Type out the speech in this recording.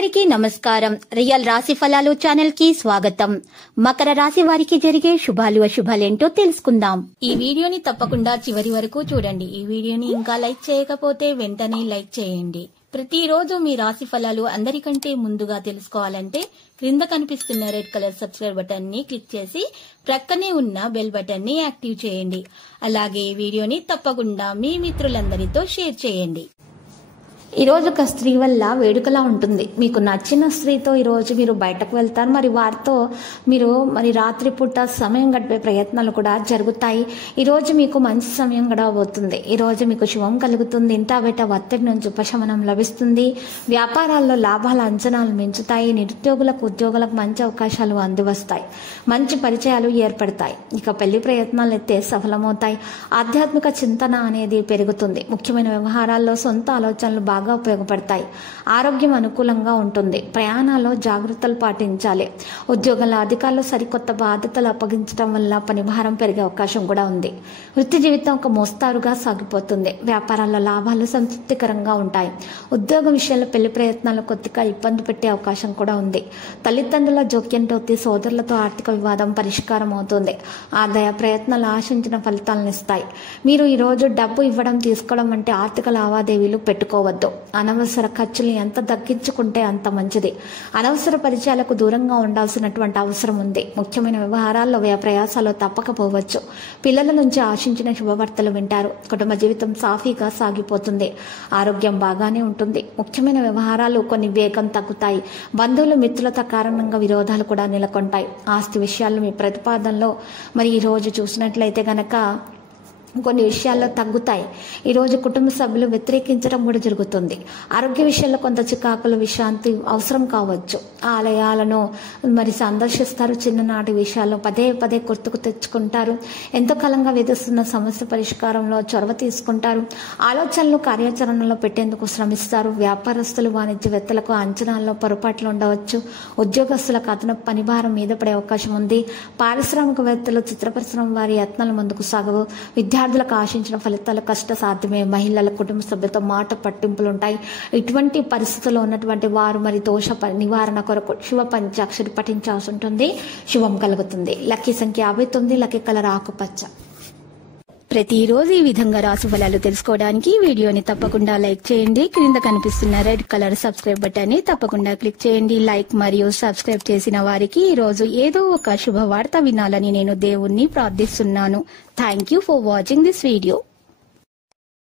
అందరికీ నమస్కారం. రియల్ రాశి ఫలాలు ఛానల్ కి స్వాగతం. మకర రాశి వారికి జరిగే శుభాలు అశుభాలేంటో తెలుసుకుందాం. ఈ వీడియోని తప్పకుండా చివరి వరకు చూడండి. ఈ వీడియోని ఇంకా లైక్ చేయకపోతే వెంటనే లైక్ చేయండి. ప్రతిరోజు మీ రాశి ఫలాలు అందరికంటే ముందుగా తెలుసుకోవాలంటే క్రింద కనిపిస్తున్న రెడ్ కలర్ సబ్స్క్రైబ్ బటన్ ని క్లిక్ చేసి ప్రక్కనే ఉన్న బెల్ బటన్ ని యాక్టివ్ చేయండి. అలాగే ఈ వీడియోని తప్పకుండా మీ మిత్రులందరితో షేర్ చేయండి. ఈ రోజు ఒక స్త్రీ వల్ల వేడుకలా ఉంటుంది. మీకు నచ్చిన స్త్రీతో ఈ రోజు మీరు బయటకు వెళ్తారు. మరి వారితో మీరు రాత్రిపూట సమయం గడిపే ప్రయత్నాలు కూడా జరుగుతాయి. ఈ రోజు మీకు మంచి సమయం గడవబోతుంది. ఈ రోజు మీకు శుభం కలుగుతుంది. ఇంటా బయట ఒత్తిడి నుంచి ఉపశమనం లభిస్తుంది. వ్యాపారాల్లో లాభాల అంచనాలు మించుతాయి. నిరుద్యోగులకు ఉద్యోగులకు మంచి అవకాశాలు అందివస్తాయి. మంచి పరిచయాలు ఏర్పడతాయి. ఇక పెళ్లి ప్రయత్నాలు అయితే సఫలమవుతాయి. ఆధ్యాత్మిక చింతన అనేది పెరుగుతుంది. ముఖ్యమైన వ్యవహారాల్లో సొంత ఆలోచనలు బాగా ఉపయోగపడతాయి. ఆరోగ్యం అనుకూలంగా ఉంటుంది. ప్రయాణాల్లో జాగ్రత్తలు పాటించాలి. ఉద్యోగాల అధికారులు సరికొత్త బాధ్యతలు అప్పగించడం వల్ల పని భారం పెరిగే అవకాశం కూడా ఉంది. వృత్తి జీవితం ఒక మోస్తారుగా సాగిపోతుంది. వ్యాపారాల్లో లాభాలు సంతృప్తికరంగా ఉంటాయి. ఉద్యోగ విషయంలో పెళ్లి ప్రయత్నాలు కొద్దిగా ఇబ్బంది పెట్టే అవకాశం కూడా ఉంది. తల్లిదండ్రుల జోక్యంతో సోదరులతో ఆర్థిక వివాదం పరిష్కారం అవుతుంది. ఆదాయ ప్రయత్నాలు ఆశించిన ఫలితాలను ఇస్తాయి. మీరు ఈ రోజు డబ్బు ఇవ్వడం తీసుకోవడం అంటే ఆర్థిక లావాదేవీలు పెట్టుకోవద్దు. అనవసర ఖర్చులు ఎంత తగ్గించుకుంటే అంత మంచిది. అనవసర పరిచయాలకు దూరంగా ఉండాల్సినటువంటి అవసరం ఉంది. ముఖ్యమైన వ్యవహారాల్లో వ్యయ ప్రయాసాలు తప్పకపోవచ్చు. పిల్లల నుంచి ఆశించిన శుభవార్తలు వింటారు. కుటుంబ జీవితం సాఫీగా సాగిపోతుంది. ఆరోగ్యం బాగానే ఉంటుంది. ముఖ్యమైన వ్యవహారాలు కొన్ని వేగం తగ్గుతాయి. బంధువులు మిత్రులతో కారణంగా విరోధాలు కూడా నెలకొంటాయి. ఆస్తి విషయాల్లో మీ ప్రతిపాదనలో ఈ రోజు చూసినట్లయితే గనక కొన్ని విషయాల్లో తగ్గుతాయి. ఈరోజు కుటుంబ సభ్యులు వ్యతిరేకించడం కూడా జరుగుతుంది. ఆరోగ్య విషయాల్లో కొంత చికాకులు విశ్రాంతి అవసరం కావచ్చు. ఆలయాలను సందర్శిస్తారు. చిన్ననాటి విషయాల్లో పదే పదే గుర్తుకు తెచ్చుకుంటారు. ఎంతో కాలంగా వేధిస్తున్న సమస్య పరిష్కారంలో చొరవ తీసుకుంటారు. ఆలోచనలు కార్యాచరణలో పెట్టేందుకు శ్రమిస్తారు. వ్యాపారస్తులు వాణిజ్యవేత్తలకు అంచనాల్లో పొరపాట్లు ఉండవచ్చు. ఉద్యోగస్తులకు అదనపు పనిభారం మీద పడే అవకాశం ఉంది. పారిశ్రామికవేత్తలు చిత్ర పరిశ్రమ వారి యత్నాలు ముందుకు సాగవు. విద్యార్థులకు ఆశించిన ఫలితాలు కష్ట సాధ్యమే. మహిళల కుటుంబ సభ్యులతో మాట పట్టింపులుంటాయి. ఇటువంటి పరిస్థితుల్లో ఉన్నటువంటి వారు దోష నివారణ కొరకు శివ పంచాక్షరి పఠించాల్సి ఉంటుంది. శుభం కలుగుతుంది. లక్కీ సంఖ్య 59. లక్కీ కలర్ ఆకుపచ్చ. ప్రతిరోజు ఈ విధంగా రాశి ఫలాలు తెలుసుకోవడానికి వీడియోని తప్పకుండా లైక్ చేయండి. క్రింద కనిపిస్తున్న రెడ్ కలర్ సబ్స్క్రైబ్ బటన్ ని తప్పకుండా క్లిక్ చేయండి. లైక్ మరియు సబ్స్క్రైబ్ చేసిన వారికి ఈ రోజు ఏదో ఒక శుభవార్త వినాలని నేను దేవుణ్ణి ప్రార్థిస్తున్నాను. Thank you for watching this video.